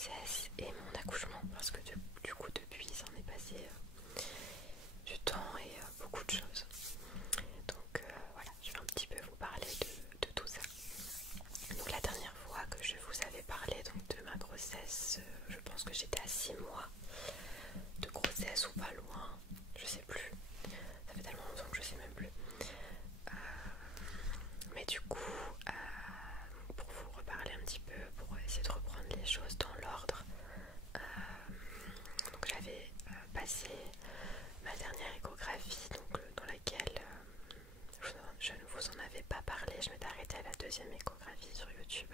grossesse et mon accouchement, parce que du coup depuis il s'en est passé du temps et beaucoup de choses. Donc voilà, je vais un petit peu vous parler de tout ça. Donc la dernière fois que je vous avais parlé donc, de ma grossesse, je pense que j'étais à 6 mois de grossesse ou pas loin, je sais plus, ça fait tellement longtemps que je sais même plus. Mais du coup, pour vous reparler un petit peu, pour essayer de reprendre les choses dans l'ordre, donc j'avais passé ma dernière échographie, donc, dans laquelle je ne vous en avais pas parlé, je m'étais arrêtée à la deuxième échographie sur YouTube.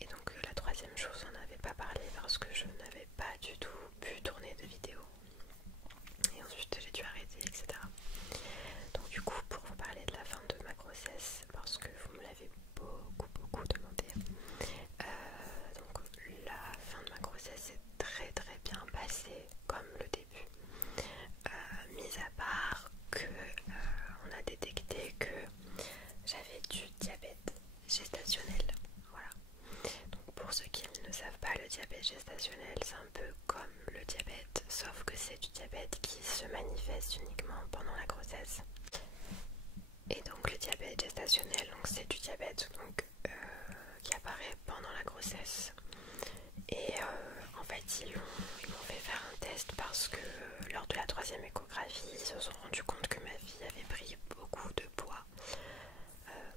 Et donc la troisième chose, on n'avait pas parlé parce que je n'avais pas du tout pu tourner de vidéo. Et ensuite j'ai dû arrêter, etc. Donc du coup, pour vous parler de la fin de ma grossesse, parce que vous me l'avez beaucoup demandé, donc la fin de ma grossesse s'est très bien passée, comme le début, mis à part que on a détecté que j'avais du diabète gestationnel. Voilà. Donc pour ceux qui ne savent pas, le diabète gestationnel, c'est un peu comme le diabète, sauf que c'est du diabète qui se manifeste uniquement pendant la grossesse. Et donc le diabète gestationnel, donc c'est du diabète donc, qui apparaît pendant la grossesse. Et en fait ils m'ont fait faire un test parce que lors de la troisième échographie, ils se sont rendus compte que ma fille avait pris beaucoup de poids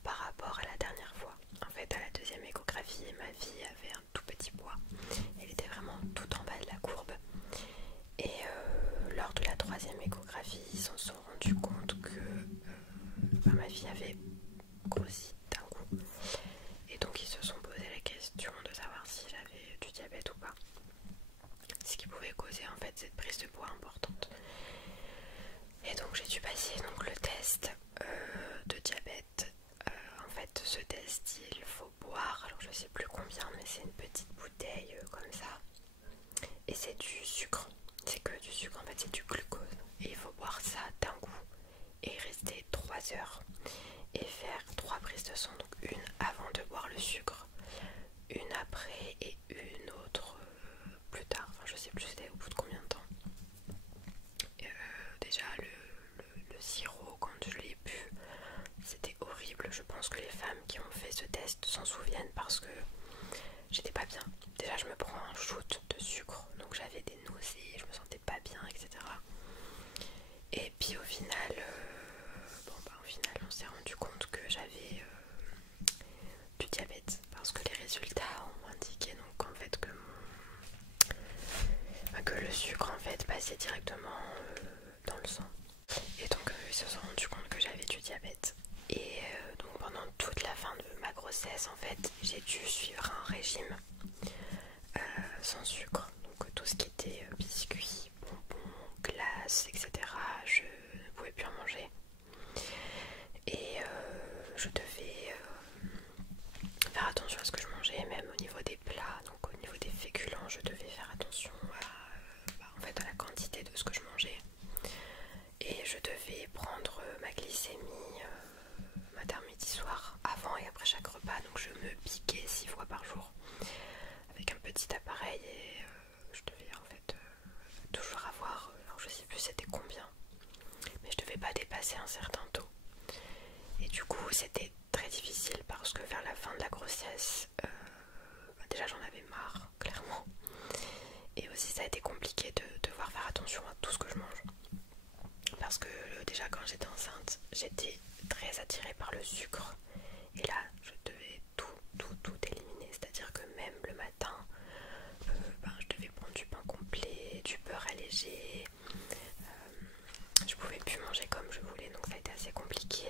par rapport à la dernière fois. En fait, à la deuxième échographie, ma fille avait un tout petit poids. Elle était vraiment tout en bas de la courbe. Et lors de la troisième échographie, ils se sont rendus compte que ma fille avait grossi d'un coup. Et donc ils se sont posé la question de savoir si j'avais du diabète ou pas. Ce qui pouvait causer en fait cette prise de poids importante. Et donc j'ai dû passer donc, le test de diabète. En fait ce test il faut boire, alors je sais plus combien, mais c'est une petite bouteille comme ça. Et c'est du sucre, c'est que du sucre, en fait c'est du glucose. Et il faut boire ça d'un coup et rester 3 heures et faire 3 prises de sang, donc une avant de boire le sucre, une après et une autre plus tard, enfin je sais plus c'était au bout de combien de temps. Déjà le sirop quand je l'ai bu c'était horrible, je pense que les femmes qui ont fait ce test s'en souviennent parce que j'étais pas bien. Déjà je me prends un shoot de sucre donc j'avais des nausées, je me sentais pas bien, etc. Et puis au final, on s'est rendu compte que j'avais du diabète parce que les résultats ont indiqué donc en fait que le sucre en fait passait directement dans le sang. Et donc ils se sont rendu compte que j'avais du diabète. Et donc pendant toute la fin de ma grossesse en fait j'ai dû suivre un régime sans sucre. Donc tout ce qui était biscuits, bonbons, glace, etc. je ne pouvais plus en manger. Et je devais faire attention à ce que je mangeais, même au niveau des plats, donc au niveau des féculents, je devais faire attention en fait, à la quantité de ce que je mangeais. Et je devais prendre ma glycémie matin, midi, soir, avant et après chaque repas. Donc je me piquais 6 fois par jour avec un petit appareil et je devais en fait toujours avoir, alors je sais plus c'était combien, mais je devais pas dépasser un certain taux. Et du coup c'était très difficile parce que vers la fin de la grossesse, déjà j'en avais marre, clairement. Et aussi ça a été compliqué de devoir faire attention à tout ce que je mange. Parce que déjà quand j'étais enceinte, j'étais très attirée par le sucre. Et là, je devais tout éliminer. C'est-à-dire que même le matin, je devais prendre du pain complet, du beurre allégé. Je pouvais plus manger comme je voulais, donc ça a été assez compliqué.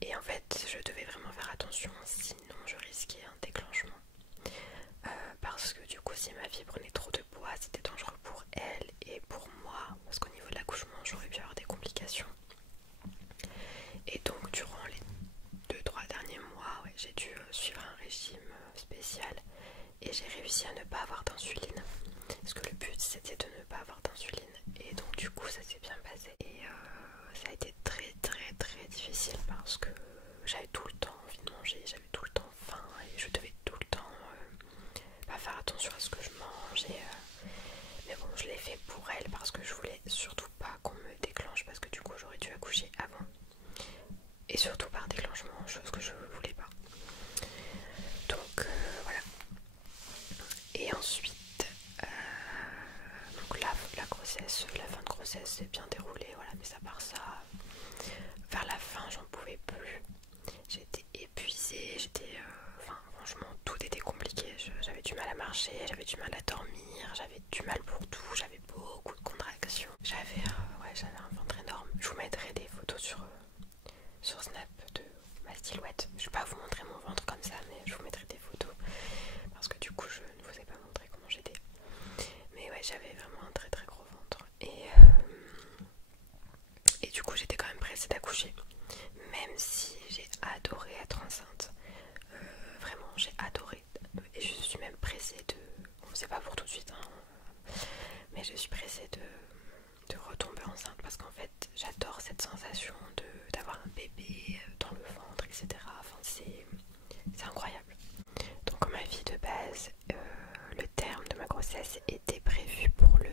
Et en fait, je devais vraiment faire attention, sinon je risquais un déclenchement. Parce que du coup, si ma fille prenait trop de poids, c'était dangereux pour elle et pour moi. Parce qu'au niveau de l'accouchement, j'aurais pu avoir des complications. Et donc, durant les 2-3 derniers mois, j'ai dû suivre un régime spécial. Et j'ai réussi à ne pas avoir d'insuline. Parce que le but, c'était de ne pas avoir d'insuline. Et donc, du coup, ça s'est bien passé. Et ça a été très difficile parce que j'avais tout le temps envie de manger, j'avais tout le temps faim et je devais tout le temps faire attention à ce marcher, j'avais du mal à dormir, j'avais du mal pour tout, j'avais beaucoup de contractions. J'avais un ventre énorme. Je vous mettrai des photos sur Snap de ma silhouette. Je vais pas vous montrer mon ventre comme ça, mais je vous mettrai des photos parce que du coup je ne vous ai pas montré comment j'étais. Mais ouais, j'avais vraiment un très très gros ventre et du coup j'étais quand même pressée d'accoucher, même si j'ai adoré être enceinte. Vraiment j'ai adoré et je suis même pressée de... Bon, c'est pas pour tout de suite hein, mais je suis pressée de retomber enceinte parce qu'en fait j'adore cette sensation d'avoir un bébé dans le ventre, etc. Enfin c'est incroyable. Donc ma vie de base, le terme de ma grossesse était prévu pour le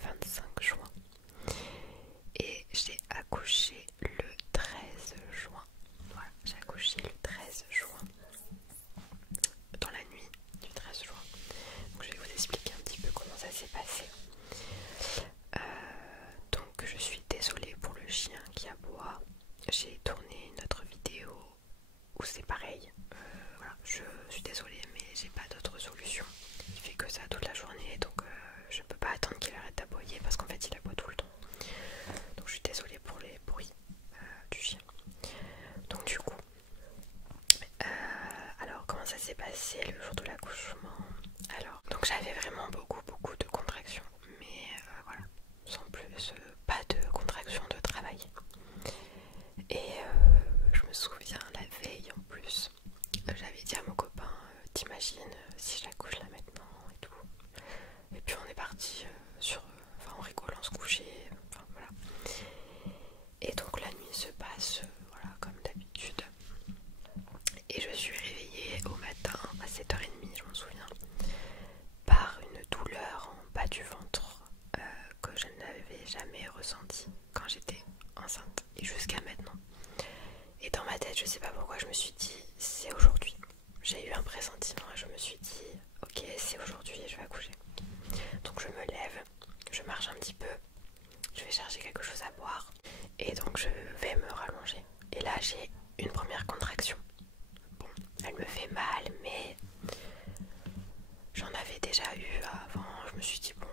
25 juin et j'ai accouché le 13 juin. Voilà, j'ai accouché le 13 juin, dans la nuit du 13 juin. Donc je vais vous expliquer un petit peu comment ça s'est passé. Donc je suis désolée pour le chien qui aboie. J'ai tourné une autre vidéo où c'est pareil. Voilà, je suis désolée mais j'ai pas d'autre solution. Il fait que ça toute la journée donc je peux pas attendre qu'il arrête d'aboyer parce qu'en fait il aboie tout le temps. Donc je suis désolée pour les bruits du chien. Donc du coup, alors comment ça s'est passé le jour de l'accouchement? Alors, donc j'avais vraiment beaucoup de contractions, mais voilà, sans plus, pas de contractions de travail. Et je me souviens la veille en plus, j'avais dit à mon copain, t'imagines si j'accouche là maintenant et tout. Et puis on est parti en rigolant se coucher, enfin voilà. Et donc la nuit se passe, voilà, comme d'habitude. Et je suis réveillée au matin à 7h30, je m'en souviens, par une douleur en bas du ventre que je n'avais jamais ressentie quand j'étais enceinte et jusqu'à maintenant. Et dans ma tête, je sais pas pourquoi, je me suis dit c'est aujourd'hui. J'ai eu un pressentiment et je me suis dit ok, c'est aujourd'hui et je vais accoucher. Donc je me lève, je marche un petit peu, je vais chercher quelque chose à boire et donc je vais me rallonger. Et là j'ai une première contraction. Bon, elle me fait mal mais j'en avais déjà eu avant. Je me suis dit bon,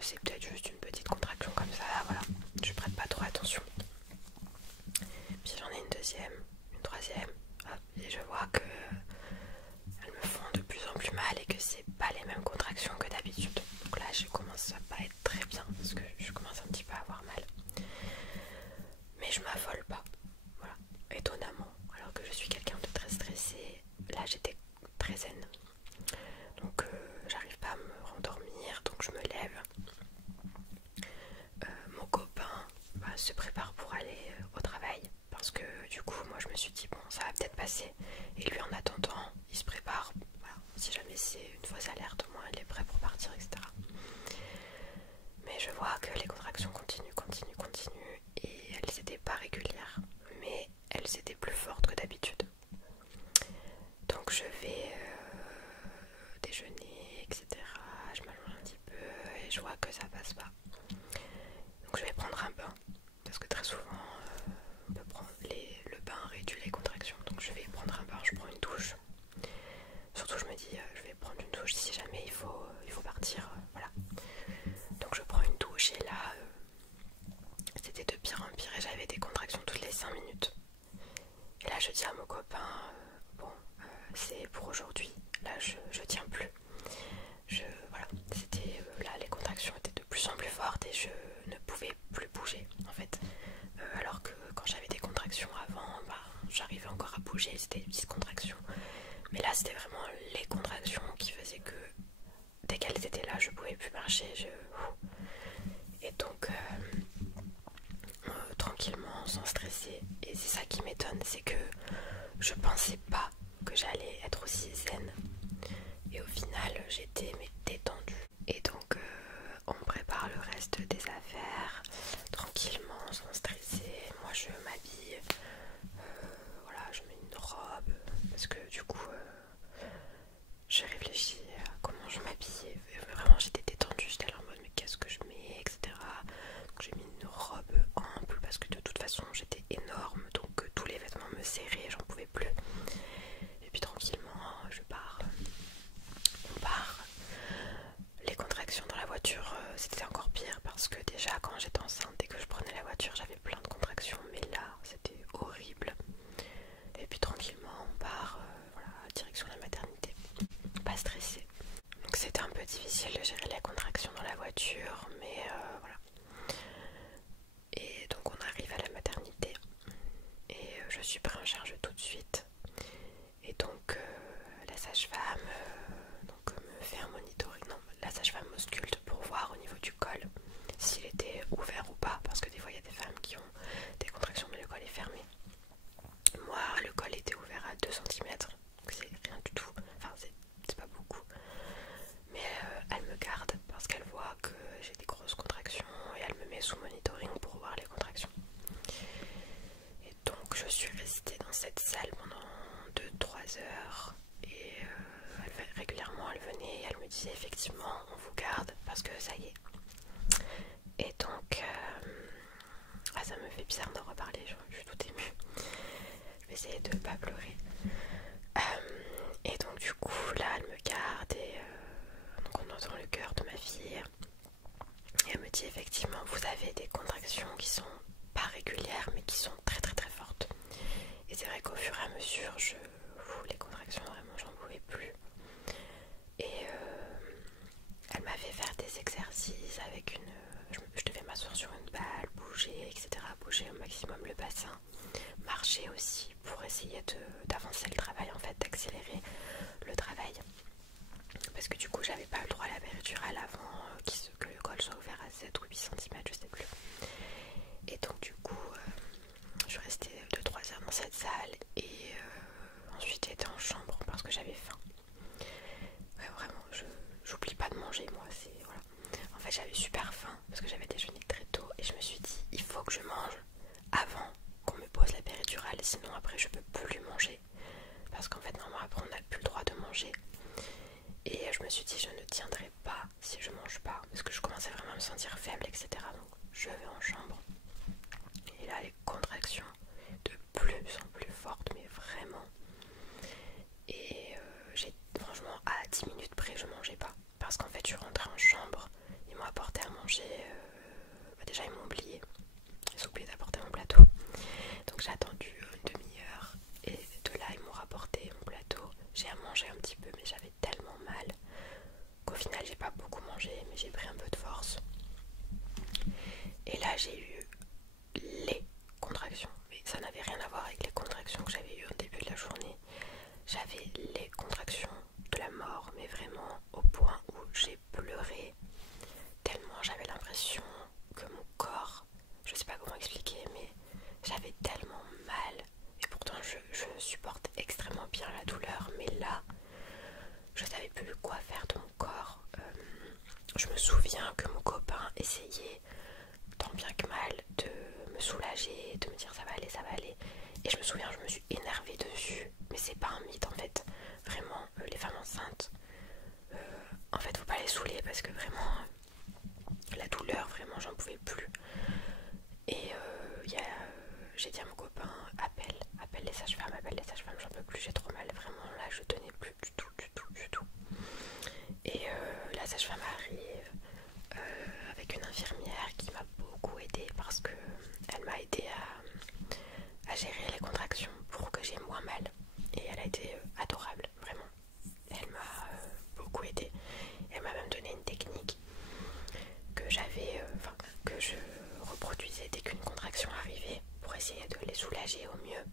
c'est peut-être juste une petite contraction comme ça, voilà. Je prête pas trop attention. Puis j'en ai une deuxième, une troisième, hop, et je vois que elles me font de plus en plus mal et que c'est pas les mêmes contractions que d'habitude. Donc là je commence à pas être très bien parce que je commence un petit peu à avoir mal. Mais je m'affole pas, voilà, étonnamment. Alors que je suis quelqu'un de très stressé, là j'étais très zen. Donc j'arrive pas à me rendormir, donc je me lève. Mon copain se prépare pour aller au travail parce que du coup moi je me suis dit bon ça va peut-être passer et lui en attendant il se prépare, voilà, si jamais c'est une fausse alerte au moins il est prêt pour partir, etc. Mais je vois que les contractions continuent et elles étaient pas régulières mais elles étaient plus fortes que d'habitude. Donc je vais déjeuner, etc. Je m'allonge un petit peu et je vois que ça passe pas. Donc je vais prendre un bain parce que très souvent on peut prendre le bain réduit les contractions. Donc je vais prendre un bain, je prends une douche. Surtout je me dis je vais prendre une douche si jamais il faut partir, voilà. Donc je prends une douche et là c'était de pire en pire et j'avais des contractions toutes les 5 minutes. Et là je dis à mon copain bon c'est pour aujourd'hui, là je tiens plus. Voilà, c'était là les contractions étaient de plus en plus fortes et je ne pouvais plus bouger en fait. Alors que quand j'avais des contractions avant, j'arrivais encore à bouger, c'était des petites contractions. Mais là c'était vraiment les contractions qui faisaient que dès qu'elles étaient là je pouvais plus marcher. Et donc tranquillement, sans stresser. Et c'est ça qui m'étonne, c'est que je pensais pas que j'allais être aussi zen. Et au final j'étais détendue. Et donc on prépare le reste des affaires tranquillement, sans stresser. Moi je m'habille, voilà, je mets une robe parce que du coup j'ai réfléchi à comment je m'habillais. Vraiment j'étais détendue, j'étais là en mode mais qu'est-ce que je mets, etc. Donc j'ai mis une robe ample parce que de toute façon j'étais énorme, donc tous les vêtements me serraient, j'en pouvais plus. Et puis tranquillement je pars difficile de gérer les contractions dans la voiture, mais voilà. Et donc on arrive à la maternité et je suis prise en charge tout de suite. Et donc la sage-femme me fait un monitoring. Non, la sage-femme m'ausculte pour voir au niveau du col s'il était ouvert ou pas, parce que des fois il y a des femmes qui ont des contractions mais le col est fermé. Moi le col était ouvert à 2 cm, donc c'est rien du tout, enfin c'est pas beaucoup. Mais elle me garde parce qu'elle voit que j'ai des grosses contractions et elle me met sous monitoring pour voir les contractions. Et donc je suis restée dans cette salle pendant 2-3 heures et régulièrement elle venait et elle me disait effectivement on vous garde parce que ça y est. Et donc ça me fait bizarre d'en reparler, je suis toute émue. Je vais essayer de ne pas pleurer. Et donc du coup là elle me garde et donc on entend le cœur de ma fille et elle me dit effectivement vous avez des contractions qui sont pas régulières mais qui sont très très très fortes. Et c'est vrai qu'au fur et à mesure les contractions vraiment j'en pouvais plus. Et elle m'a fait faire des exercices avec je devais m'asseoir sur une balle, bouger, etc. Bouger au maximum le bassin, marcher aussi pour essayer d'avancer le travail, en fait, d'accélérer le travail. Parce que du coup, j'avais pas le droit à la péridurale avant que le col soit ouvert à 7 ou 8 cm, je sais plus. Et donc, du coup, je suis restée 2-3 heures dans cette salle et ensuite j'étais en chambre parce que j'avais faim. Ouais, vraiment, j'oublie pas de manger, moi, voilà. En fait, j'avais super faim parce que j'avais déjeuné très tôt et je me suis dit, il faut que je mange avant qu'on me pose la péridurale, sinon après je peux plus manger. Parce qu'en fait, normalement, après, on n'a plus le droit de manger. Et je me suis dit, je ne tiendrai pas si je mange pas parce que je commençais vraiment à me sentir faible, etc. Donc, je vais en chambre. Et là, les contractions de plus en plus fortes, mais vraiment. Et franchement, à 10 minutes près, je mangeais pas. Parce qu'en fait, je suis rentrée en chambre, ils m'ont apporté à manger. Déjà, ils m'ont oublié. Ils ont oublié d'apporter mon plateau. Donc, j'ai attendu une demi-heure. Et de là, ils m'ont rapporté mon plateau. J'ai à manger un petit peu, mais j'avais tellement mal qu'au final, j'ai pas beaucoup mangé, mais j'ai pris un peu de force. Et là, j'ai eu les contractions. Mais ça n'avait rien à voir avec les contractions que j'avais eues au début de la journée. J'avais les contractions de la mort, mais vraiment au point où j'ai pleuré tellement j'avais l'impression que mon corps, je sais pas comment expliquer, mais j'avais tellement mal. Et pourtant je supporte extrêmement bien la douleur, mais là je savais plus quoi faire de mon corps. Je me souviens que mon copain essayait tant bien que mal de me soulager, de me dire ça va aller, ça va aller. Et je me souviens, je me suis énervée dessus, mais c'est pas un mythe en fait. Vraiment, les femmes enceintes, en fait, faut pas les saouler parce que vraiment, la douleur, vraiment, j'en pouvais plus. Et j'ai dit à mon copain, appelle les sages-femmes, j'en peux plus, j'ai trop mal. Vraiment, là, je tenais plus du tout, du tout, du tout. Et la sage-femme arrive avec une infirmière qui m'a beaucoup aidée parce que elle m'a aidée à gérer les contractions pour que j'ai moins mal. Et elle a été adorable, vraiment. Elle m'a beaucoup aidée. Elle m'a même donné une technique que que je reproduisais dès qu'une contraction arrivait pour essayer de les soulager au mieux.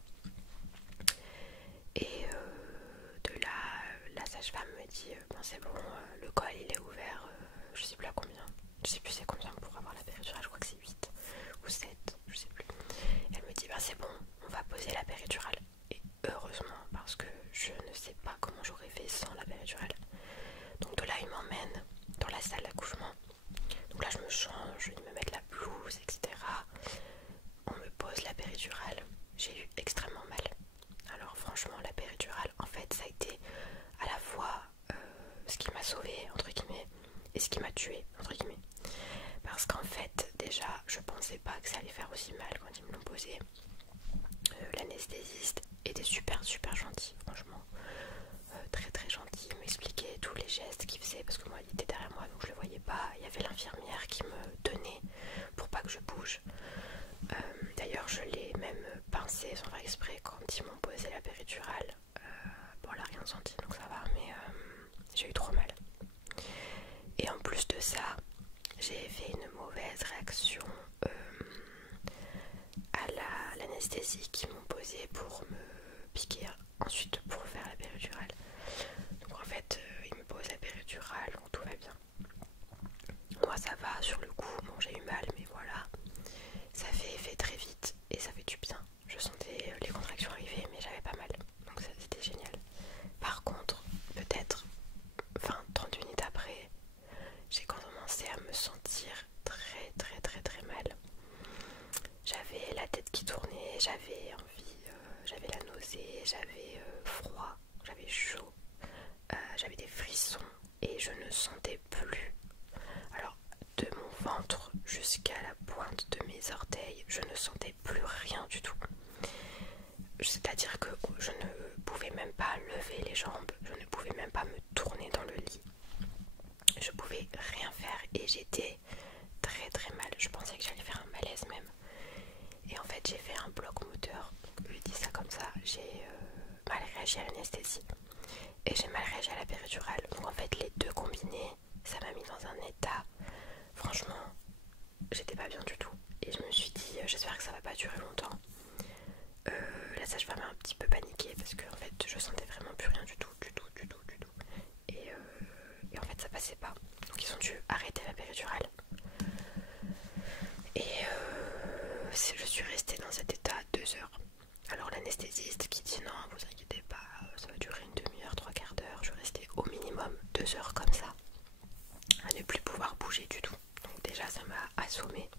Et de là, la sage-femme me dit bon c'est bon, le col il est ouvert, je sais plus à combien, je sais plus c'est combien pour avoir la péridurale, je crois que c'est 8 ou 7, je sais plus. Et elle me dit c'est bon, on va poser la péridurale. Et heureusement parce que je ne sais pas comment j'aurais fait sans la péridurale. Donc de là ils m'emmènent dans la salle d'accouchement. Donc là je me change, ils me mettent la blouse, etc. On me pose la péridurale. J'ai eu extrêmement mal. Alors franchement la péridurale en fait ça a été à la fois ce qui m'a sauvée entre guillemets et ce qui m'a tuée entre guillemets. Parce qu'en fait déjà je pensais pas que ça allait faire aussi mal quand ils me l'ont posé. L'anesthésiste était super gentil franchement. Très très gentil, il m'expliquait tous les gestes qu'il faisait parce que moi il était derrière moi donc je le voyais pas. Il y avait l'infirmière qui me tenait pour pas que je bouge. D'ailleurs je l'ai même pincé sans faire exprès quand ils m'ont posé la péridurale. Bon elle a rien senti donc ça va, mais j'ai eu trop mal. Et anesthésie qu'ils m'ont posée pour me piquer ensuite pour faire la péridurale. Donc en fait ils me posent la péridurale, donc tout va bien. Moi ça va sur le coup, bon j'ai eu mal mais voilà, ça fait effet très vite et ça fait du bien. Je sentais les contractions arriver mais j'avais pas mal, donc ça c'était génial. Par contre peut-être 20-30 minutes après, j'ai commencé à me sentir très mal. J'avais la tête qui tournait, j'avais envie, j'avais la nausée, j'avais froid, j'avais chaud, j'avais des frissons et je ne sentais plus. Alors de mon ventre jusqu'à la pointe de mes orteils, je ne sentais plus rien du tout. C'est-à-dire que je ne pouvais même pas lever les jambes, je ne pouvais même pas me tourner dans le lit. Je pouvais rien faire et j'étais très mal. Je pensais que j'allais faire un malaise même. Et en fait j'ai fait un bloc moteur. Je dis ça comme ça. J'ai mal réagi à l'anesthésie et j'ai mal réagi à la péridurale. Donc en fait les deux combinés, ça m'a mis dans un état. Franchement, j'étais pas bien du tout. Et je me suis dit j'espère que ça va pas durer longtemps. La sage-femme a un petit peu paniqué parce que en fait je sentais vraiment plus rien du tout. Et en fait ça passait pas. Donc ils ont dû arrêter la péridurale. Et je suis restée dans cet état 2 heures. Alors l'anesthésiste qui dit non, vous inquiétez pas, ça va durer une demi-heure, 3/4 d'heure. Je restais au minimum 2 heures comme ça, à ne plus pouvoir bouger du tout. Donc déjà ça m'a assommée.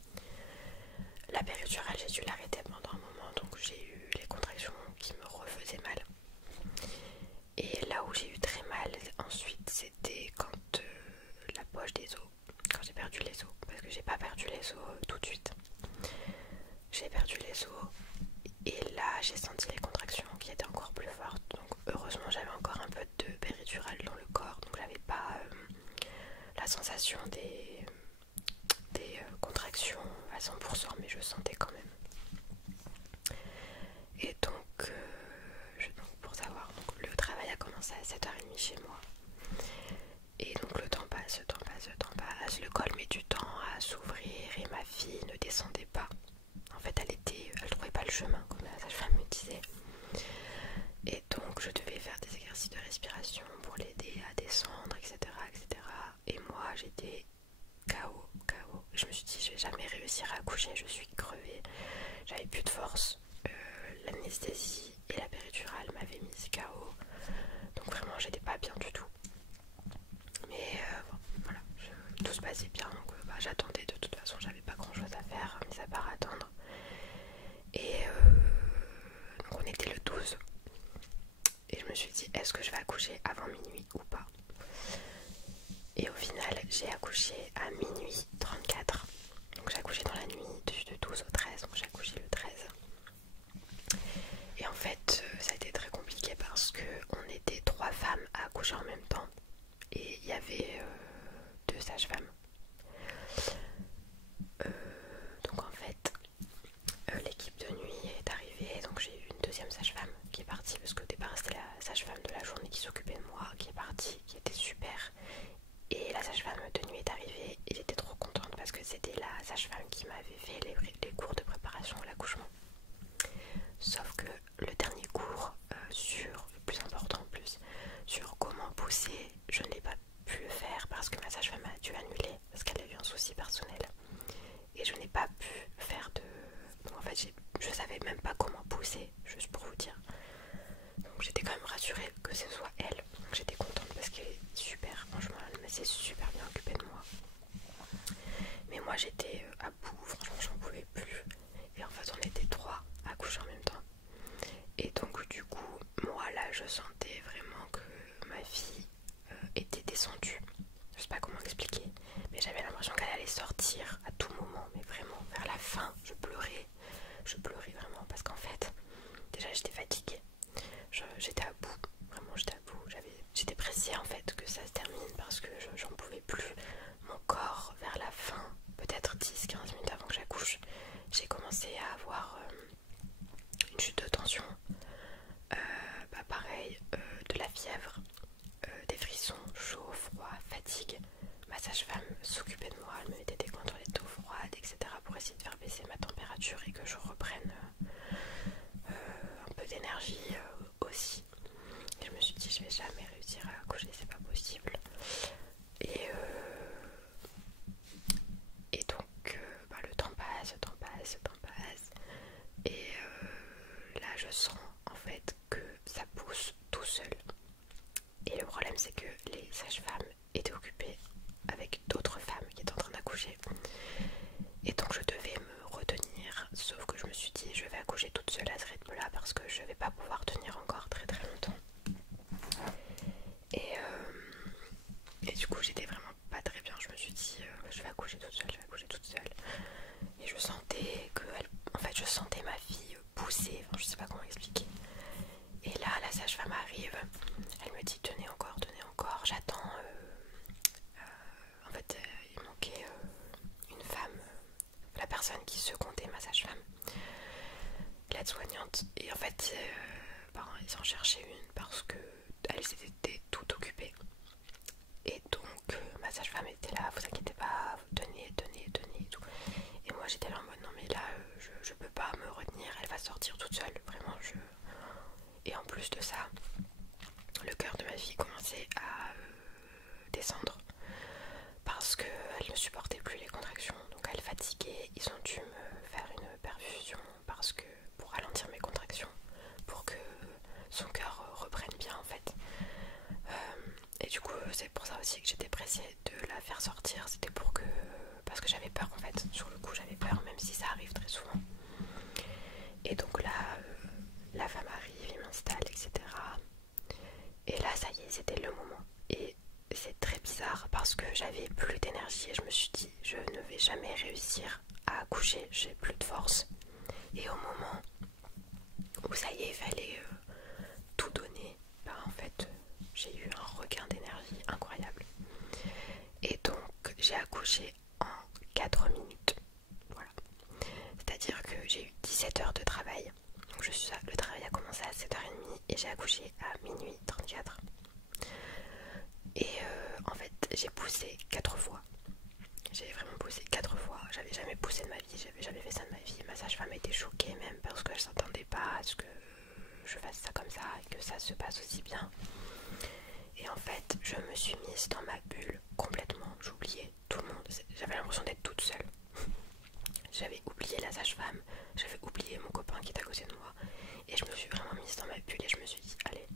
La péridurale j'ai dû l'arrêter pendant un moment, donc j'ai eu les contractions qui me refaisaient mal. Et là où j'ai eu très mal ensuite, c'était quand la poche des os, quand j'ai perdu les os, parce que j'ai pas perdu les os tout de suite. J'ai perdu les os et là j'ai senti les contractions qui étaient encore plus fortes. Donc heureusement j'avais encore un peu de péridurale dans le corps, donc j'avais pas la sensation des contractions à 100%, mais je sentais quand même. Et donc, pour savoir, donc, le travail a commencé à 7h30 chez moi. Et donc le temps passe, le col met du temps à s'ouvrir et ma fille ne descendait pas. En fait elle trouvait pas le chemin comme la sage-femme me disait. Et donc je devais faire des exercices de respiration pour l'aider à descendre, etc. Et moi j'étais KO. Je me suis dit je vais jamais réussir à accoucher, je suis crevée, j'avais plus de force. L'anesthésie et la péridurale m'avaient mise KO. Donc vraiment j'étais pas bien du tout. Mais bon, voilà, tout se passait bien. Donc j'attendais, de toute façon j'avais pas grand chose à faire, mis à part attendre. Et donc on était le 12. Et je me suis dit est-ce que je vais accoucher avant minuit ou pas. Et au final j'ai accouché à minuit 34. Donc j'ai accouché dans la nuit du 12 au 13. Donc j'ai accouché le 13. Et en fait ça a été très compliqué parce que on était 3 femmes à accoucher en même temps. Et il y avait 2 sages-femmes. Donc en fait l'équipe de nuit est arrivée. Donc j'ai eu une deuxième sage-femme qui est partie parce qu'au départ c'était la sage-femme de la journée qui s'occupait de moi qui est partie, qui était super. Et la sage-femme de nuit est arrivée et j'étais trop contente parce que c'était la sage-femme qui m'avait fait les cours de préparation à l'accouchement. Sauf que le dernier cours le plus important en plus, sur comment pousser, je ne l'ai pas pu le faire parce que ma sage-femme a dû annuler parce qu'elle a eu un souci personnel. Et je n'ai pas pu faire de... Donc en fait je savais même pas comment pousser, juste pour vous dire. Donc j'étais quand même rassurée que ce soit elle. Donc j'étais contente parce qu'elle est super, franchement elle s'est super bien occupée de moi. Mais moi j'étais à bout, franchement j'en pouvais plus. Et en fait on était 3 à coucher en même temps. Et donc du coup moi là je sentais vraiment que ma fille était descendue. Je sais pas comment expliquer, mais j'avais l'impression qu'elle allait sortir à tout moment. Mais vraiment vers la fin je pleurais vraiment parce qu'en fait déjà j'étais fatiguée. J'étais à bout, vraiment j'étais à bout. J'étais pressée en fait que ça se termine parce que j'en pouvais plus. Mon corps vers la fin, peut-être 10-15 minutes avant que j'accouche, j'ai commencé à avoir une chute de tension, pareil, de la fièvre, des frissons, chaud, froid, fatigue. Ma sage-femme s'occupait de moi, elle me mettait des gants dans les d'eau froide, etc. pour essayer de faire baisser ma température et que je reprenne parce que j'avais plus d'énergie et je me suis dit je ne vais jamais réussir à accoucher, j'ai plus de force. Et au moment où ça y est, il fallait tout donner, bah en fait j'ai eu un regain d'énergie incroyable. Et donc j'ai accouché en 4 minutes. Voilà. C'est-à-dire que j'ai eu 17 heures de travail. Donc le travail a commencé à 7h30 et j'ai accouché à minuit 34. Et en fait j'ai poussé 4 fois. J'ai vraiment poussé 4 fois. J'avais jamais poussé de ma vie, j'avais jamais fait ça de ma vie. Ma sage-femme était choquée même parce qu'elle s'attendait pas à ce que je fasse ça comme ça et que ça se passe aussi bien. Et en fait je me suis mise dans ma bulle complètement. J'oubliais tout le monde. J'avais l'impression d'être toute seule. J'avais oublié la sage-femme, j'avais oublié mon copain qui est à côté de moi. Et je me suis vraiment mise dans ma bulle et je me suis dit allez,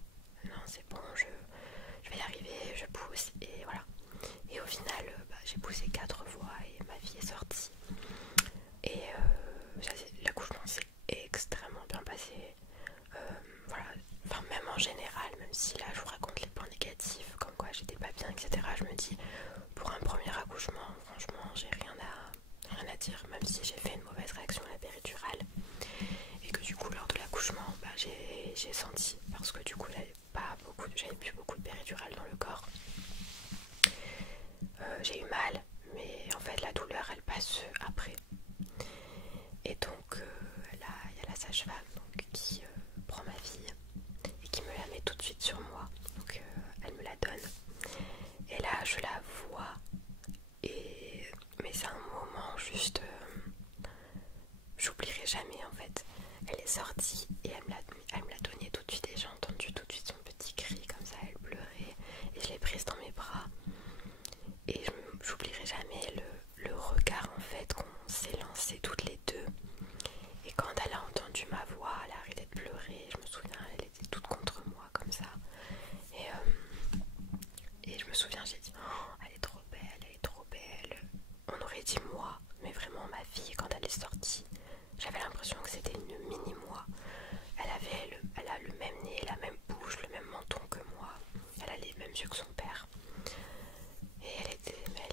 non c'est bon, je vais y arriver, je pousse et voilà. Et au final j'ai poussé 4 fois et ma fille est sortie. Et l'accouchement s'est extrêmement bien passé. Voilà, enfin même en général, même si là je vous raconte les points négatifs, comme quoi j'étais pas bien, etc. Je me dis pour un premier accouchement, franchement j'ai rien à dire, même si j'ai fait une mauvaise réaction à la péridurale et que du coup lors de l'accouchement j'ai senti, parce que du coup j'avais plus beaucoup de péridurale dans le corps. J'ai eu mal, mais en fait la douleur elle passe après. Et donc là il y a la sage-femme qui prend ma fille et qui me la met tout de suite sur moi. Donc elle me la donne et là je la vois mais c'est un moment juste j'oublierai jamais en fait. Elle est sortie et elle me l'a donné tout de suite et j'ai entendu tout de suite son petit cri comme ça, elle pleurait et je l'ai prise dans mes bras. Et j'oublierai jamais le regard en fait qu'on s'est lancé toutes les deux. Et quand elle a entendu ma voix, elle a arrêté de pleurer. Je me souviens, elle était toute contre moi comme ça. Et je me souviens, j'ai dit oh, elle est trop belle, elle est trop belle. On aurait dit moi, mais vraiment ma fille quand elle est sortie, j'avais l'impression que c'était une mini moi. Elle a le même nez, la même bouche, le même menton que moi. Elle a les mêmes yeux que son père. Et elle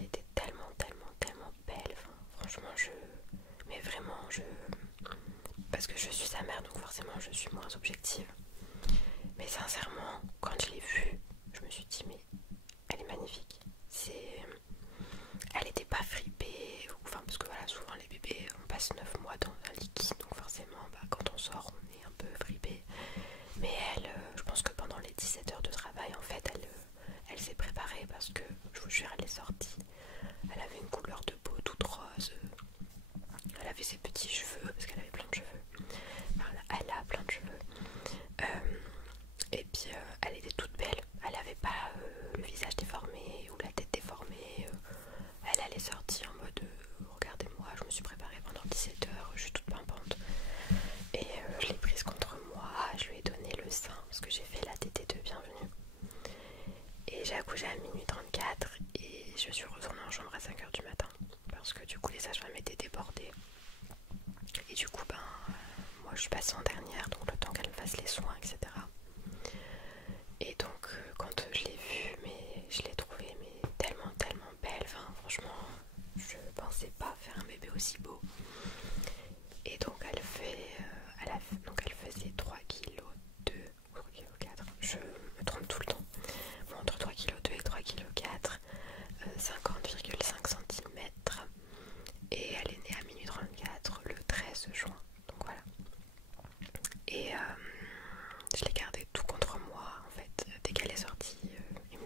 était tellement, tellement, tellement belle. Enfin, franchement, mais vraiment, parce que je suis sa mère, donc forcément, je suis moins objective. Mais sincèrement, quand je l'ai vue, je me suis dit, mais elle est magnifique. Elle n'était pas fripée, enfin, parce que voilà, souvent les bébés, on passe 9 mois dans un liquide, donc forcément, quand on sort, on est un peu fripé. Mais elle, je pense que pendant les 17 heures de travail, en fait, elle s'est préparée parce que, je vous jure, elle est sortie. Elle avait une couleur de peau toute rose. Elle avait ses petits cheveux, parce qu'elle avait plein de cheveux. Enfin, elle a plein de cheveux. Et puis, elle était toute belle. Elle n'avait pas le visage déformé ou la tête déformée. Elle est sortie en mode regardez-moi, je me suis préparée pendant 17 heures, je suis toute pimpante. Et je l'ai prise contre moi, je lui ai donné le sein parce que j'ai fait la tétée de bienvenue. Et j'ai accouché à minuit 34 et je suis retournée en chambre à 5h du matin parce que du coup les sages-femmes étaient débordées. Et du coup moi je suis passée en dernière, donc le temps qu'elle me fasse les soins, etc. Et donc quand je l'ai vue, mais je l'ai trouvée tellement tellement belle, enfin franchement je pensais pas faire un bébé aussi beau. Et donc elle faisait 3 kg 2 ou 3 kg 4, je me trompe tout le temps, bon, entre 3 kg 2 et 3 kg 4, 50,5 cm. Et elle est née à minuit 34 le 13 juin, donc voilà. Et je l'ai gardé tout contre moi en fait. Dès qu'elle est sortie, ils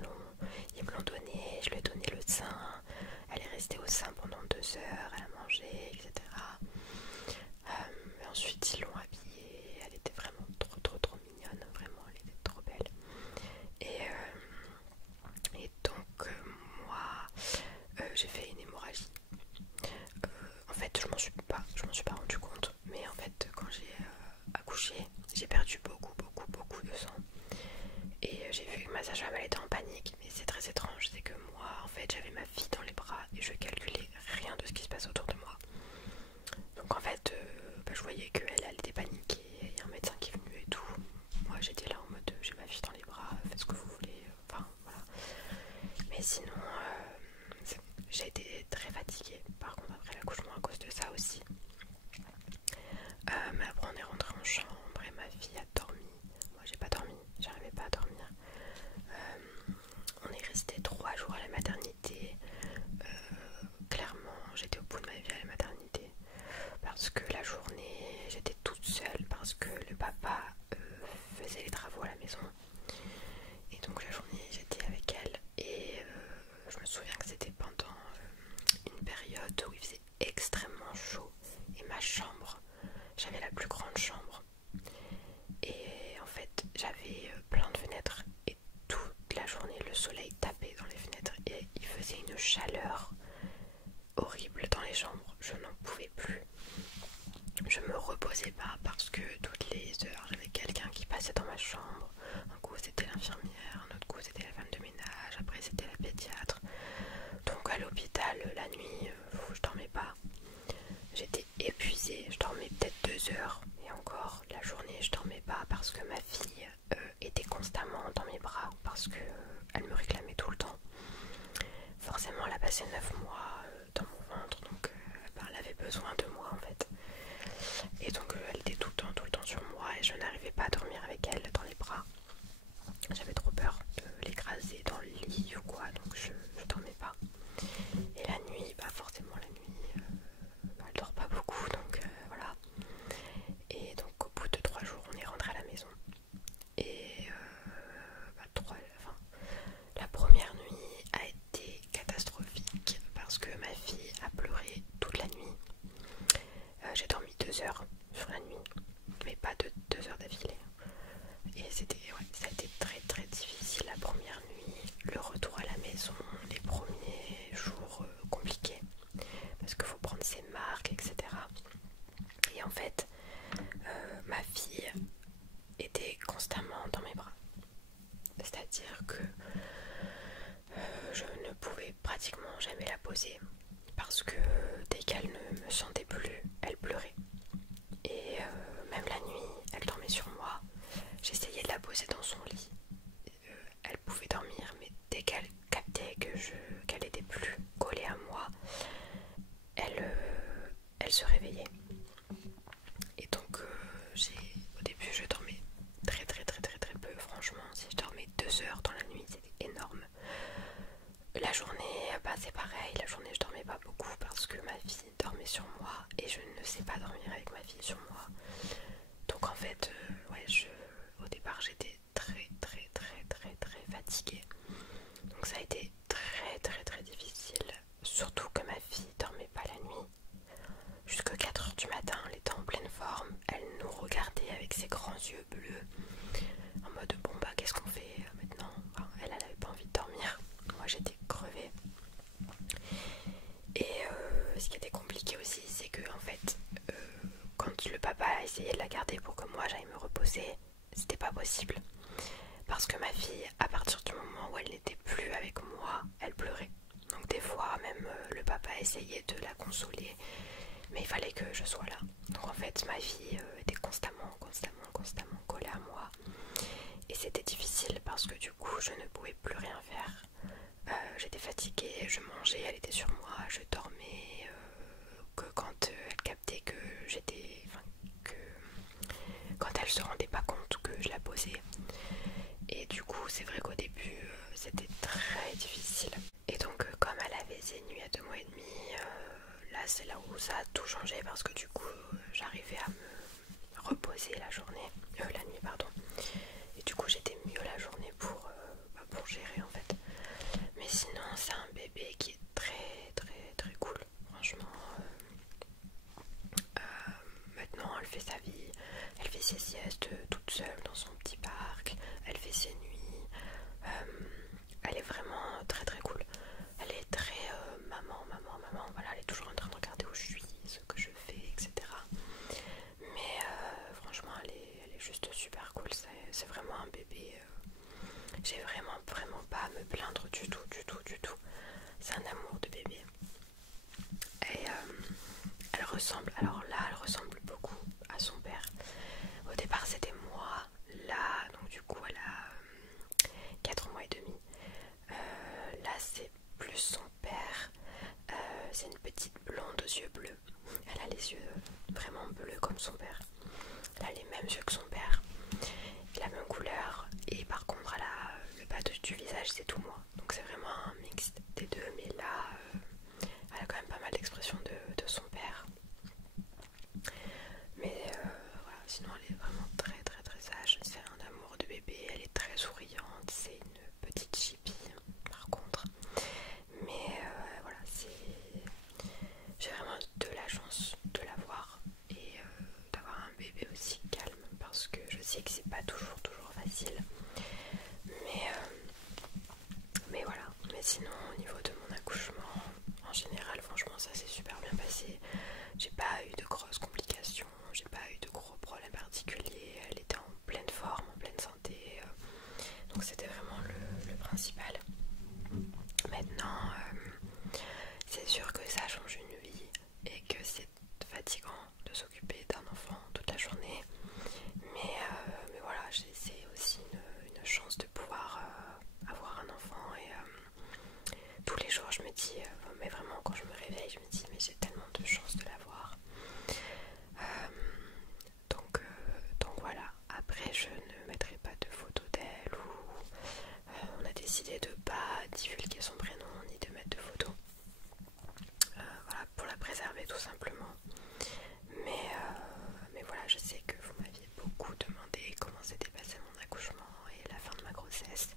me l'ont donné, je lui ai donné le sein. Elle est restée au sein pendant 2 heures, elle a mangé, etc. Ensuite ils l'ont habillée, elle était vraiment trop trop trop mignonne, vraiment elle était trop belle. Et donc moi j'ai fait une hémorragie. En fait je m'en suis pas rendu compte, mais en fait quand j'ai accouché, j'ai perdu beaucoup de sang. Et j'ai vu que ma sage-femme elle était en panique, mais c'est très étrange, c'est que moi en fait j'avais ma fille dans les bras et je calculais rien de ce qui se passe autour de moi. j'ai été très fatiguée par contre après l'accouchement à cause de ça aussi. Mais après on est rentré en chambre et ma fille a dormi. Moi j'ai pas dormi, j'arrivais pas à dormir. On est resté 3 jours à la maternité. Clairement j'étais au bout de ma vie à la maternité. Parce que la journée j'étais toute seule parce que le papa faisait les travaux à la maison. Et donc la journée j'étais avec elle et je me souviens que c'était pendant une période où il faisait extrêmement chaud. Et ma chambre, j'avais la plus grande chambre. Et en fait j'avais plein de fenêtres et toute la journée le soleil tapait dans les fenêtres et il faisait une chaleur horrible dans les chambres. Je n'en pouvais plus. Je me reposais pas parce que toutes les heures j'avais quelqu'un qui passait dans ma chambre. Un coup c'était l'infirmière, un autre coup c'était la femme de ménage, après c'était la pédiatre. Donc à l'hôpital la nuit je dormais pas. J'étais épuisée, je dormais peut-être 2 heures et encore la journée je dormais pas parce que ma fille était constamment dans mes bras parce que elle me réclamait tout le temps. Forcément elle a passé 9 mois dans mon ventre donc elle avait besoin de moi en fait. Et donc elle était tout le temps sur moi et je n'arrivais pas à dormir avec elle dans les bras. J'avais trop peur de l'écraser dans le lit ou quoi, donc je dormais pas. Et la nuit, bah forcément la nuit, elle dort pas beaucoup, donc voilà. Et donc au bout de 3 jours, on est rentré à la maison. Et la première nuit a été catastrophique parce que ma fille a pleuré toute la nuit. J'ai dormi 2 heures sur la nuit, mais pas de 2 heures d'affilée. Et ça a été très difficile la première nuit, le retour à la maison, les premiers jours compliqués, parce qu'il faut prendre ses marques, etc. Et en fait, ma fille était constamment dans mes bras. C'est-à-dire que je ne pouvais pratiquement jamais la poser, parce que dès qu'elle ne me sentait plus, elle pleurait. Et même la nuit, elle dormait sur moi. J'essayais de la poser dans son lit. Elle pouvait dormir, mais dès qu'elle captait qu'elle était plus collée à moi, elle se réveillait. Et donc au début je dormais très peu. Franchement, si je dormais 2 heures dans la nuit, c'était énorme. La journée, bah, c'est pareil. La journée je dormais pas beaucoup parce que ma fille dormait sur moi et je ne sais pas dormir avec ma fille sur moi. Donc en fait, au départ j'étais très fatiguée. Donc ça a été très difficile. Surtout que ma fille dormait pas la nuit. Jusqu'à 4 heures du matin, elle était en pleine forme. Elle nous regardait avec ses grands yeux bleus. En mode bon bah qu'est-ce qu'on fait maintenant. Enfin, elle avait pas envie de dormir. Moi j'étais crevée. Et ce qui était compliqué aussi, c'est que en fait, quand le papa a essayé de la garder pour que moi j'aille me reposer, c'était pas possible. Parce que ma fille, à partir du moment où elle n'était plus avec moi, elle pleurait. Donc des fois même le papa essayait de la consoler, mais il fallait que je sois là. Donc en fait ma fille était constamment collée à moi. Et c'était difficile parce que du coup je ne pouvais plus rien faire. J'étais fatiguée, je mangeais, elle était sur moi, je dormais. Que quand elle captait que j'étais... Enfin, que quand elle se rendait pas compte que je la posais. Et du coup c'est vrai qu'au début c'était très difficile. Et donc comme elle avait ses nuits à 2 mois et demi, là c'est là où ça a tout changé parce que du coup j'arrivais à me reposer la nuit pardon. Et du coup j'étais mieux la journée pour gérer en fait. Mais sinon c'est un bébé qui est très cool. Franchement maintenant elle fait sa vie, elle fait ses siestes toute seule dans son petit parc, elle fait ses nuits. Elle est vraiment très cool. Elle est très maman, voilà, elle est toujours en train de regarder où je suis, ce que je fais, etc. Mais franchement elle est juste super cool. Mais sinon au niveau de mon accouchement, en général franchement ça s'est super bien passé. J'ai pas eu de grosses complications, j'ai pas eu de gros problèmes particuliers, elle était en pleine forme, en pleine santé, donc c'était vraiment le principal. Maintenant, c'est sûr que ça change une vie et que c'est fatigant de s'occuper d'un enfant toute la journée, mais voilà, c'est aussi une chance de pouvoir avoir un enfant et tous les jours je me dis, mais vraiment quand je me réveille je me dis mais j'ai tellement de chance de l'avoir. Donc voilà, après je ne mettrai pas de photos d'elle ou on a décidé de pas divulguer son prénom ni de mettre de photos. Voilà, pour la préserver tout simplement. Mais voilà, je sais que vous m'aviez beaucoup demandé comment s'était passé mon accouchement et la fin de ma grossesse.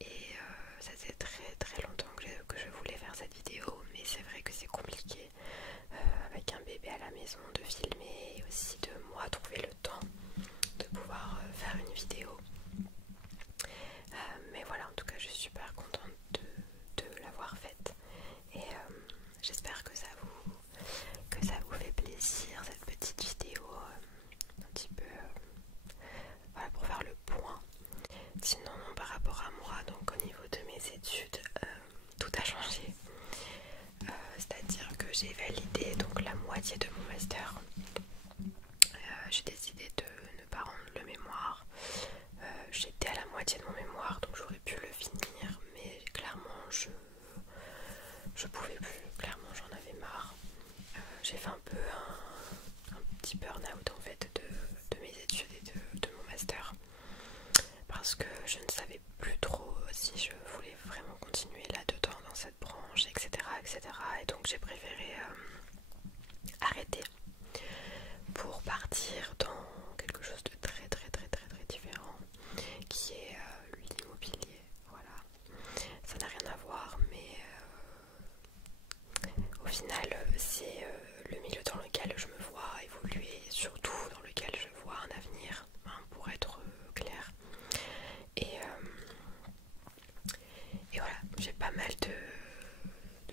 Et ça faisait très très longtemps que je voulais faire cette vidéo, mais c'est vrai que c'est compliqué avec un bébé à la maison de filmer et aussi de moi trouver le temps de pouvoir faire une vidéo. Mais voilà, en tout cas je suis super contente de l'avoir faite et j'espère que ça vous fait plaisir cette petite vidéo un petit peu voilà, pour faire le point. Sinon non, par rapport à moi, donc au niveau de mes études, tout a changé. C'est-à-dire que j'ai validé donc la moitié de mon master. J'ai décidé de ne pas rendre le mémoire. J'étais à la moitié de mon mémoire, donc j'aurais pu le finir, mais clairement je pouvais plus. Clairement j'en avais marre. J'ai fait un peu un petit burn-out en fait de mes études et de mon master, parce que je ne savais plus trop si je voulais vraiment continuer là-dedans dans cette branche, etc. etc. Et donc j'ai préféré arrêter pour partir dans quelque chose de très très très très très différent, qui est l'immobilier. Voilà, ça n'a rien à voir, mais au final c'est le milieu dans lequel je me vois évoluer et surtout dans lequel je vois un avenir, hein, pour être clair. Et voilà, j'ai pas mal de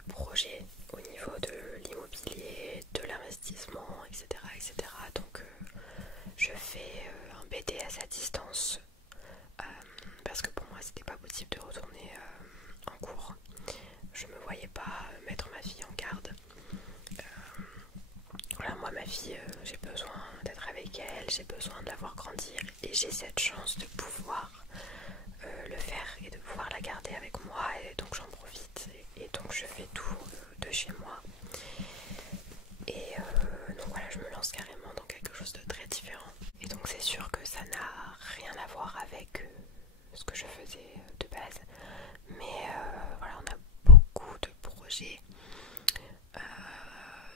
projets au niveau de l'immobilier, de l'investissement, etc. etc. Donc je fais un BTS à distance parce que pour moi c'était pas possible de retourner en cours. Je me voyais pas mettre ma fille en garde. Voilà, moi ma fille, j'ai besoin d'être avec elle, j'ai besoin de la voir grandir et j'ai cette chance de pouvoir le faire et de pouvoir la garder avec moi, et donc j'en profite et donc je fais tout de chez moi. Et donc voilà, je me lance carrément dans quelque chose de très différent. Et donc c'est sûr que ça n'a rien à voir avec ce que je faisais de base. Mais voilà, on a beaucoup de projets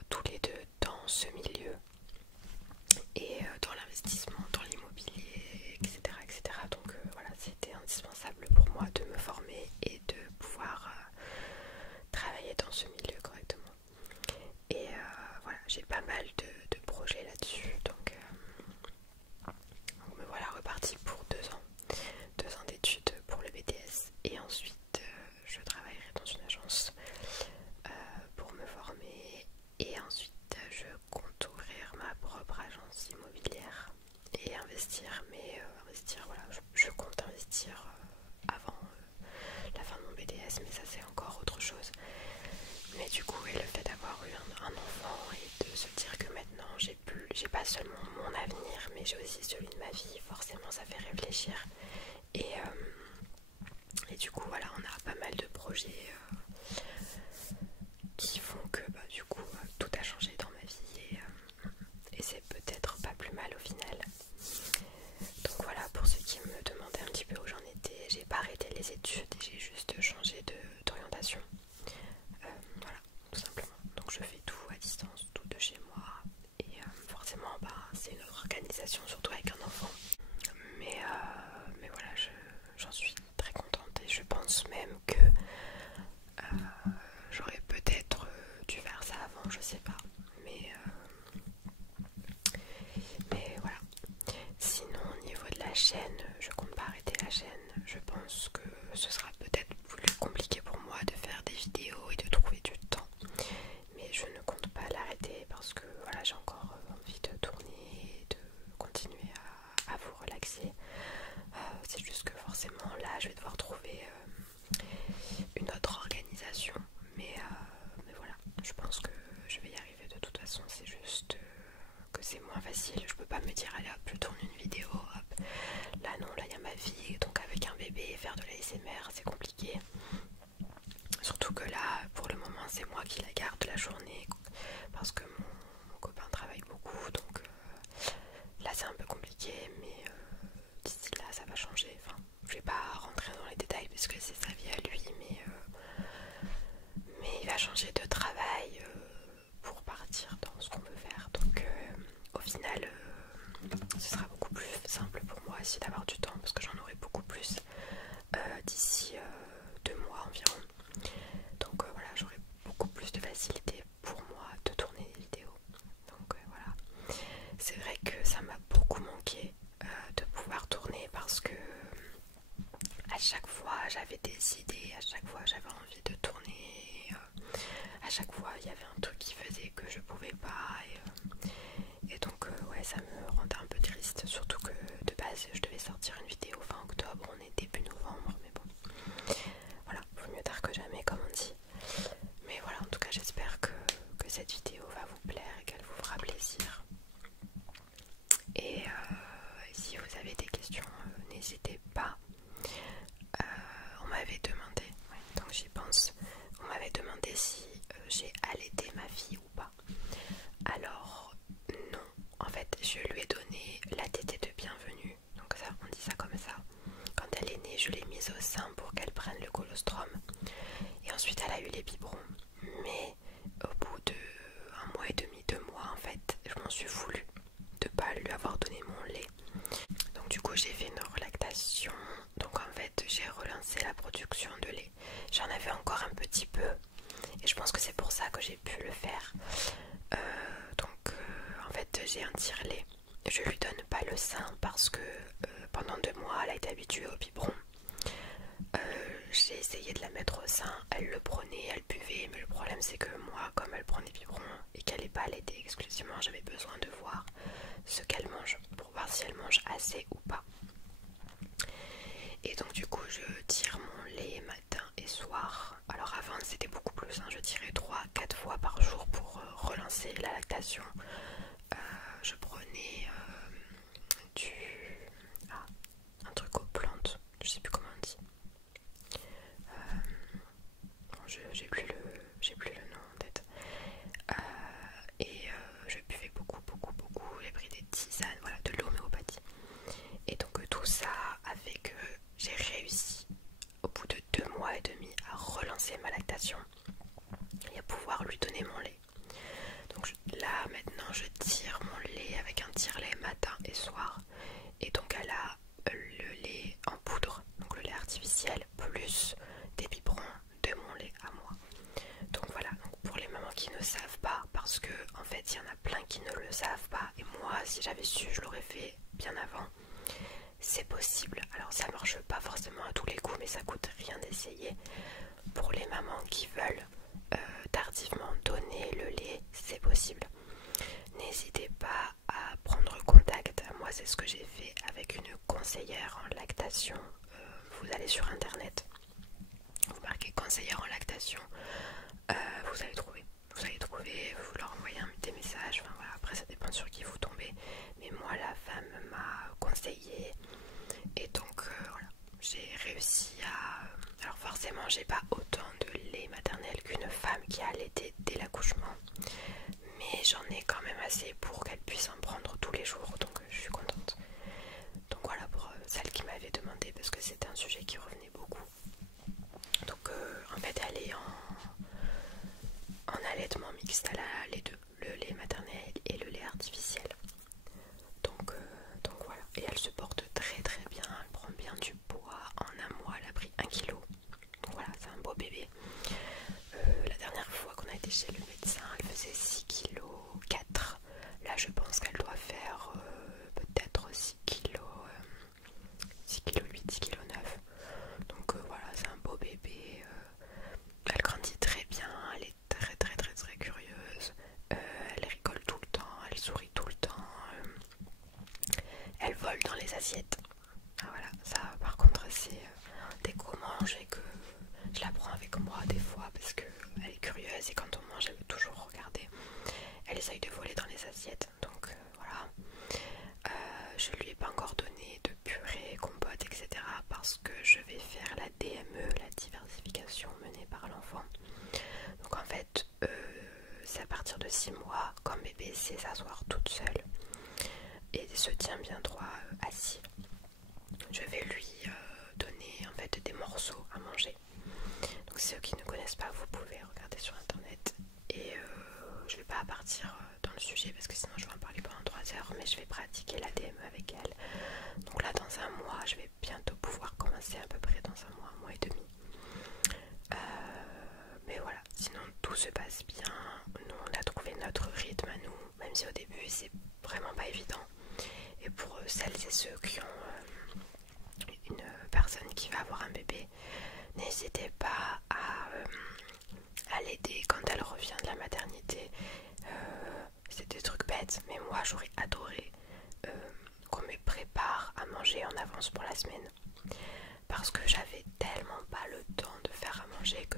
tous les deux dans ce milieu. Et dans l'investissement, dans l'immobilier, etc. etc. Donc voilà, c'était indispensable pour moi de me former et de pouvoir travailler dans ce milieu correctement. Et voilà, j'ai pas mal de projets là-dessus, donc me voilà repartie pour 2 ans. 2 ans d'études pour le BTS et ensuite je travaillerai dans une agence chaque fois il y avait un truc qui faisait que je pouvais pas et donc ouais, ça me rendait un peu triste, surtout que de base je devais sortir une vidéo fin octobre, on est début novembre, mais bon voilà, vaut mieux tard que jamais comme on dit. Mais voilà, en tout cas j'espère que cette vidéo va vous plaire et qu'elle vous fera plaisir. Et si vous avez des questions, n'hésitez pas. On m'avait demandé, ouais, donc j'y pense, on m'avait demandé si j'ai allaité ma fille ou pas. Alors non, en fait je lui ai donné la tétée de bienvenue, donc ça, on dit ça comme ça. Quand elle est née, je l'ai mise au sein pour qu'elle prenne le colostrum et ensuite elle a eu les biberons. Mais au bout de 1 mois et demi, 2 mois en fait, je m'en suis voulu de pas lui avoir donné mon lait. Donc du coup j'ai fait une relactation, donc en fait j'ai relancé la production de lait. J'en avais encore un petit peu et je pense que c'est pour ça que j'ai pu le faire. En fait j'ai un tire-lait. Je lui donne pas le sein parce que pendant 2 mois elle a été habituée au biberon. J'ai essayé de la mettre au sein, elle le prenait, elle buvait, mais le problème c'est que moi, comme elle prend des biberons et qu'elle n'est pas allaitée exclusivement, j'avais besoin de voir ce qu'elle mange pour voir si elle mange assez ou pas. Et donc du coup je tire mon lait matin et soir. Alors avant c'était beaucoup plus, hein. Je tirais 3-4 fois par jour pour relancer la lactation. Je prenais un truc aux plantes, je sais plus comment on dit. J'ai plus le nom en tête. Je buvais beaucoup. J'ai pris des tisanes, voilà, de l'homéopathie. Et donc tout ça a fait que j'ai réussi au bout de 2 mois et demi à relancer ma lactation et à pouvoir lui donner mon lait. Donc là maintenant je tire mon lait avec un tire-lait matin et soir. Et donc elle a le lait en poudre, donc le lait artificiel, plus des biberons de mon lait à moi. Donc voilà, donc pour les mamans qui ne savent pas, parce que en fait il y en a plein qui ne le savent pas, et moi si j'avais su je l'aurais fait bien avant. C'est possible, alors ça marche pas forcément à tous les coups, mais ça coûte rien d'essayer. Pour les mamans qui veulent tardivement donner le lait, c'est possible. N'hésitez pas à prendre contact. Moi c'est ce que j'ai fait avec une conseillère en lactation. Vous allez sur internet, vous marquez conseillère en lactation, vous allez trouver. Vous leur envoyez des messages, enfin voilà, après ça dépend sur qui vous tombez. Mais moi la femme m'a conseillé et donc voilà, j'ai réussi à... Alors forcément j'ai pas autant de lait maternel qu'une femme qui a allaité dès l'accouchement, mais j'en ai quand même assez pour qu'elle puisse en prendre tous les jours, donc je suis contente. Donc voilà pour celle qui m'avait demandé, parce que c'était un sujet qui revenait beaucoup. Donc en fait elle est en allaitement mixte, elle a les deux, le lait maternel et le lait artificiel. Donc voilà, et elle se porte très bien, elle prend bien du poids. En 1 mois elle a pris 1 kg. Donc voilà, c'est un beau bébé. La dernière fois qu'on a été chez le médecin, elle faisait 6,4 kg. Là je pense qu'elle doit faire peut-être 6,8 kg, 6,9 kg. Donc voilà, c'est un beau bébé. Elle grandit très bien, elle est très curieuse. Elle rigole tout le temps, elle sourit tout le temps. Elle vole dans les assiettes. Ah, voilà, ça par contre c'est dès qu'on mange et que je la prends avec moi des fois parce qu'elle est curieuse et quand on mange elle veut toujours regarder. Elle essaye de voler dans les assiettes, donc voilà. Je lui ai pas encore donné de purée, compote, etc. parce que je vais faire la DME, la diversification menée par l'enfant. Donc en fait, c'est à partir de 6 mois, quand bébé sait s'asseoir toute seule et se tient bien droit assis, je vais lui donner en fait des morceaux à manger. Donc ceux qui ne connaissent pas, vous pouvez regarder sur internet. Et je vais pas partir dans le sujet parce que sinon je vais en parler pendant 3 heures, mais je vais pratiquer la DME avec elle. Donc là dans 1 mois, je vais bientôt pouvoir commencer à peu près dans 1 mois et demi. Mais voilà, sinon tout se passe bien. Nous on a trouvé notre rythme à nous, même si au début c'est vraiment pas évident. Et pour celles et ceux qui ont une personne qui va avoir un bébé, n'hésitez pas à l'aider quand elle revient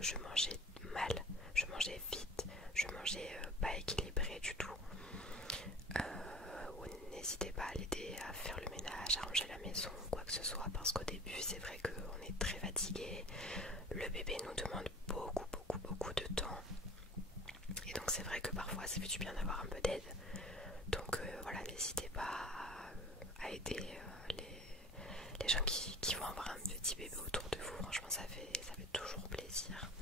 je mangeais mal, je mangeais vite, je mangeais pas équilibré du tout. N'hésitez pas à l'aider à faire le ménage, à ranger la maison, quoi que ce soit, parce qu'au début c'est vrai qu'on est très fatigué, le bébé nous demande beaucoup de temps, et donc c'est vrai que parfois ça fait du bien d'avoir un peu d'aide. Donc voilà, n'hésitez pas à aider les gens qui vont avoir un petit bébé autour de vous. Franchement ça fait toujours plaisir.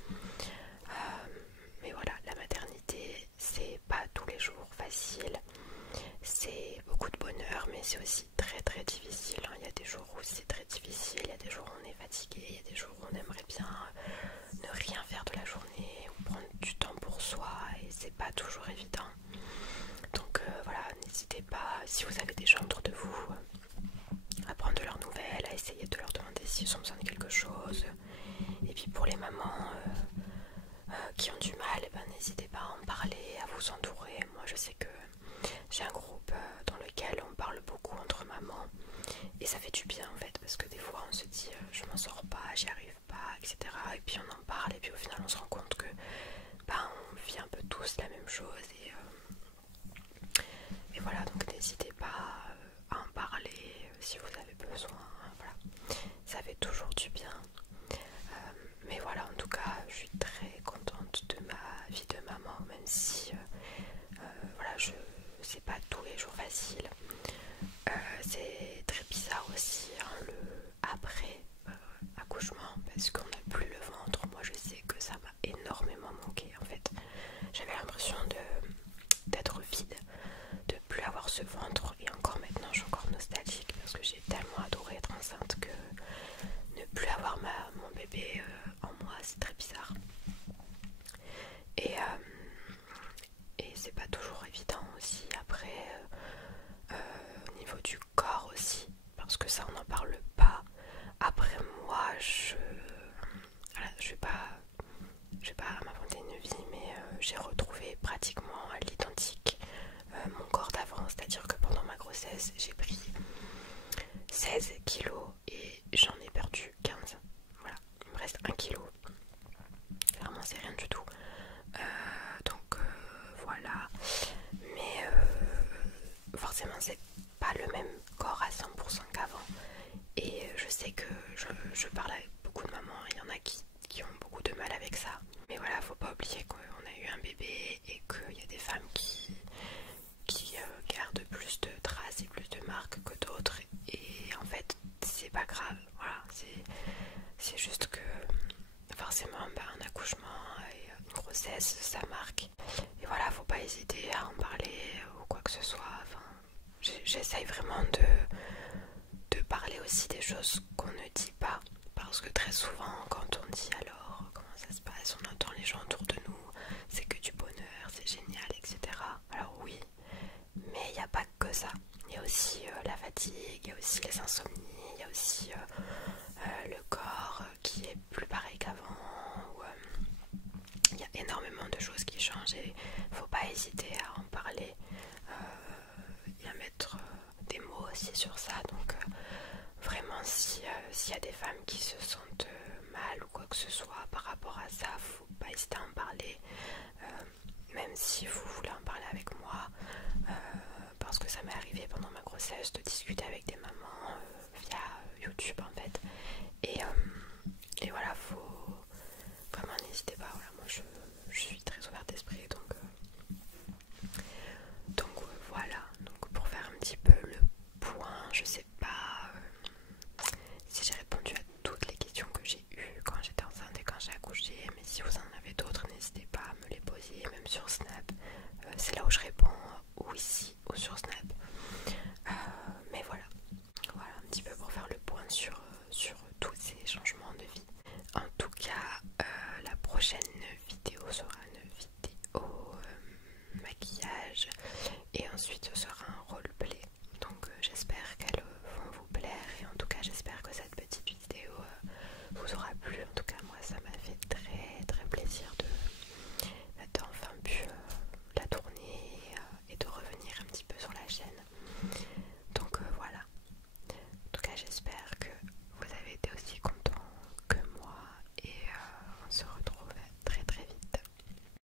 Mais voilà, la maternité c'est pas tous les jours facile, c'est beaucoup de bonheur, mais c'est aussi très difficile. Il y a des jours où c'est très difficile, il y a des jours où on est fatigué, il y a des jours où on aimerait bien ne rien faire de la journée ou prendre du temps pour soi, et c'est pas toujours évident. Donc voilà, n'hésitez pas, si vous avez des gens autour de vous, à prendre de leurs nouvelles, à essayer de leur demander s'ils ont besoin de quelque chose. Et puis pour les mamans qui ont du mal, n'hésitez pas à en parler, à vous entourer. Moi je sais que j'ai un groupe dans lequel on parle beaucoup entre mamans, et ça fait du bien en fait, parce que des fois on se dit je m'en sors pas, j'y arrive pas, etc. Et puis on en parle, et puis au final on se rend compte que on vit un peu tous la même chose, et voilà, donc n'hésitez pas à en parler si vous avez besoin. Voilà, ça fait toujours du bien. Mais voilà, en tout cas je suis très contente de ma vie de maman, même si voilà, c'est pas tous les jours facile. C'est très bizarre aussi hein, le après accouchement, parce qu'on n'a plus le ventre. Moi je sais que ça m'a énormément manqué en fait. J'avais l'impression d'être vide, de plus avoir ce ventre, et encore maintenant je suis encore nostalgique parce que j'ai tellement adoré être enceinte que ne plus avoir mon bébé en moi, c'est très bizarre. Et c'est pas toujours évident aussi après au niveau du corps aussi, parce que ça on n'en parle pas. Après moi voilà, je vais pas m'inventer une vie, mais j'ai retrouvé pratiquement à l'identique mon corps d'avant, c'est-à-dire que pendant ma grossesse j'ai pris 16 kilos et j'en ai perdu 15. Voilà, il me reste 1 kilo. Clairement c'est rien du tout. Donc voilà, mais forcément c'est pas le même corps à 100% qu'avant, et je sais que je parle avec beaucoup de mamans, il y en a qui ont beaucoup de mal avec ça, mais voilà, faut pas oublier qu'on a eu un bébé et qu'il y a des femmes qui gardent plus de traces et plus de marques que d'autres, et en fait c'est pas grave. Voilà, c'est juste que forcément un accouchement et une grossesse ça marque, et voilà, faut pas hésiter à en parler ou quoi que ce soit. Enfin, j'essaye vraiment de parler aussi des choses qu'on ne dit pas, parce que très souvent quand on dit alors comment ça se passe, on entend les gens autour de nous, c'est que du bonheur, c'est génial, etc. Alors oui, mais il n'y a pas que ça. Il y a aussi la fatigue, il y a aussi les insomnies, il y a aussi le corps qui est plus pareil qu'avant. Il y a énormément de choses qui changent, et faut pas hésiter à en parler et à mettre des mots aussi sur ça. Donc vraiment, s'il y a des femmes qui se sentent mal ou quoi que ce soit par rapport à ça, faut pas hésiter à en parler, même si vous voulez en parler avec moi, parce que ça m'est arrivé pendant ma grossesse de discuter avec